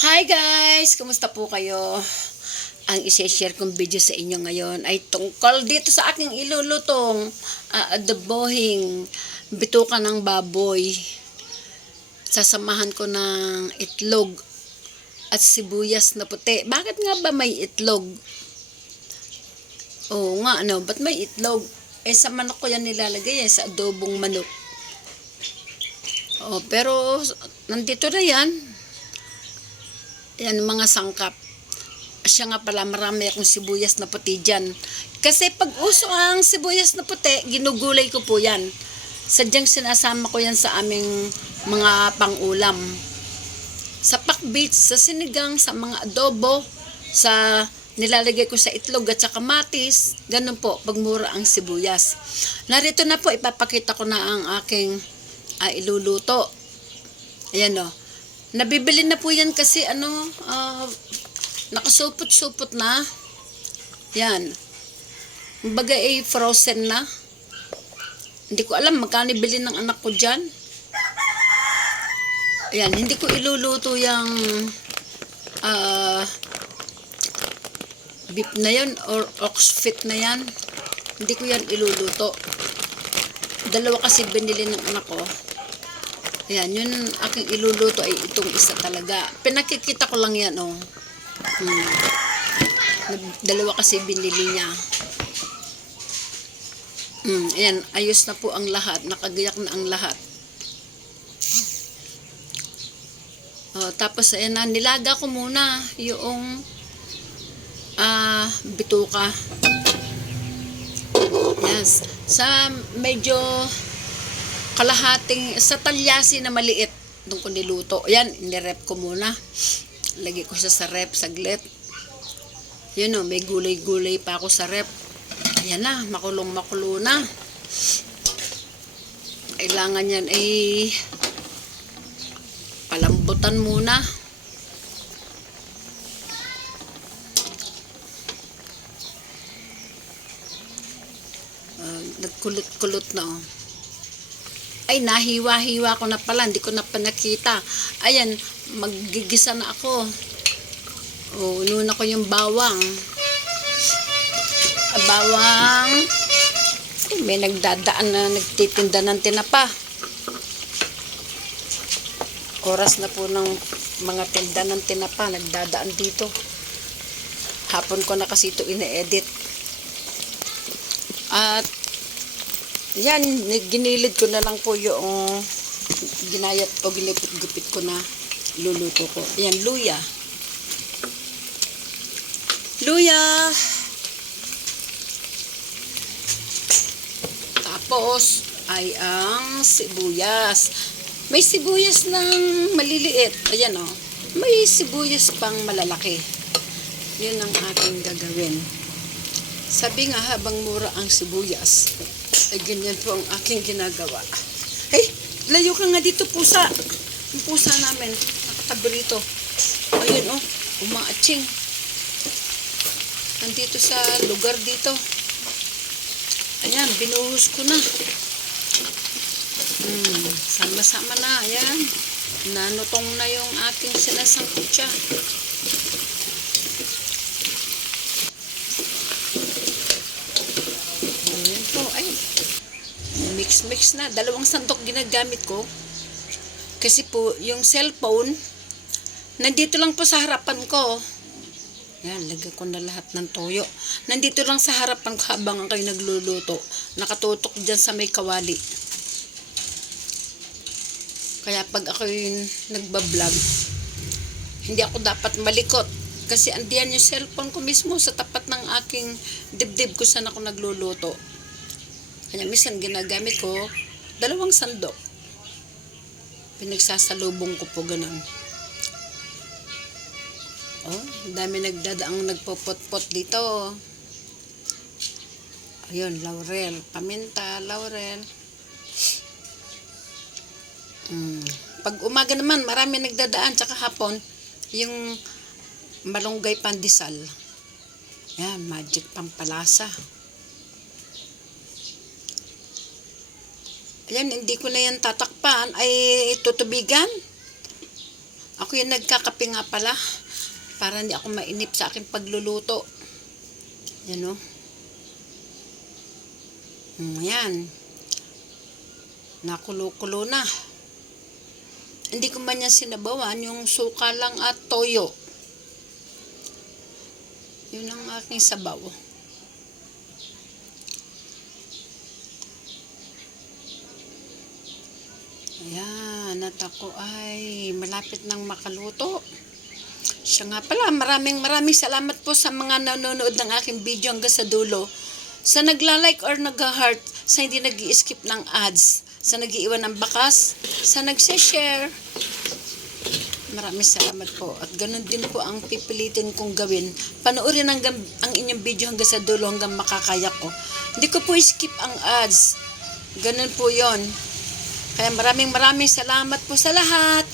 Hi guys! Kumusta po kayo? Ang isi-share kong video sa inyo ngayon ay tungkol dito sa aking ilulutong adobohing bituka ng baboy. Sasamahan ko ng itlog at sibuyas na puti. Bakit nga ba may itlog? Oo nga, ano? Ba't may itlog? Sa manok ko yan nilalagay sa adobong manok. Pero nandito na yan. Yan mga sangkap. Siya nga pala, marami akong sibuyas na puti dyan. Kasi pag uso ang sibuyas na puti, ginugulay ko po yan. Sadyang sinasama ko yan sa aming mga pang-ulam. Sa pakbit, sa sinigang, sa mga adobo, sa nilalagay ko sa itlog at sa kamatis, ganun po, pagmura ang sibuyas. Narito na po, ipapakita ko na ang aking iluluto. Ayan o. Nabibili na po yan kasi nakasupot-supot na. Yan. Kumbaga frozen na. Hindi ko alam magkano bili ng anak ko dyan. Ayan, hindi ko iluluto yung beef na yan or ox feet na yan. Hindi ko yan iluluto. Dalawa kasi binili ng anak ko. Ayan, yun aking iluluto ay itong isa talaga. Pinakikita ko lang yan, oh. Dalawa kasi binili niya. Ayan, ayos na po ang lahat. Nakagayak na ang lahat. Tapos, ayan na, nilaga ko muna yung bituka. Yes. Sa medyo kalahating, sa talyasi na maliit, doon ko niluto. Ayan, nirep ko muna. Lagi ko siya sa rep, saglit. Yun o, may gulay-gulay pa ako sa rep. Ayan na, makulong-makulo na. Kailangan yan ay palambutan muna. Nagkulot-kulot na o. Ay, nahiwa-hiwa ko na pala. Hindi ko na panakita. Ayan, maggigisa na ako. Inuna ko yung bawang. Bawang. May nagdadaan na nagtitinda ng tinapa. Oras na po ng mga tinda ng tinapa. Nagdadaan dito. Hapon ko na kasi ito ine-edit. At yan, ginilid ko na lang po yung ginayat o ginipit-gupit ko na luluto ko. Ayan, luya. Luya! Tapos ay ang sibuyas. May sibuyas ng maliliit. Ayan o. May sibuyas pang malalaki. Yun ang aking gagawin. Sabi nga habang mura ang sibuyas, ay ganyan po ang aking ginagawa. Hey, layo ka nga dito, pusa. Yung pusa namin, nakatabi rito. Ayun, umaaching. Nandito sa lugar dito. Ayan, binuhos ko na. Sama-sama na, ayan. Nanutong na yung ating sinasangkot siya. Mix na. 2 sandok ginagamit ko. Kasi po, yung cellphone, nandito lang po sa harapan ko. Yan, lagyan ko na lahat ng toyo. Nandito lang sa harapan ko habang kayo nagluluto. Nakatutok dyan sa may kawali. Kaya pag ako yung nagbablog, hindi ako dapat malikot. Kasi andiyan yung cellphone ko mismo sa tapat ng aking dibdib ko saan ako nagluluto. Kanya minsan ginagamit ko 2 sandok. Pinagsasalubong ko po ganun. Dami nagdadaang nagpopot-pot dito. Ayun, laurel, paminta, laurel. Pag umaga naman, marami nagdadaan. Tsaka hapon, yung malunggay pandesal. Yan, magic pampalasa. Ayan, hindi ko na yan tatakpan. Ay tutubigan. Ako yung nagkakape nga pala. Para hindi ako mainip sa aking pagluluto. Yan o. Yan. Nakulo-kulo na. Hindi ko man yan sinabawan. Yung suka lang at toyo. Yun ang aking sabaw. Ayan, at ako ay malapit nang makaluto. Siya nga pala, maraming salamat po sa mga nanonood ng aking video hanggang sa dulo. Sa nagla-like or nag-heart, sa hindi nag-i-skip ng ads, sa nag-iiwan ng bakas, sa nag-share. Maraming salamat po. At ganun din po ang pipilitin kong gawin. Panoorin ang inyong video hanggang sa dulo hanggang makakaya ko. Hindi ko po skip ang ads. Ganun po yon. Kaya maraming salamat po sa lahat.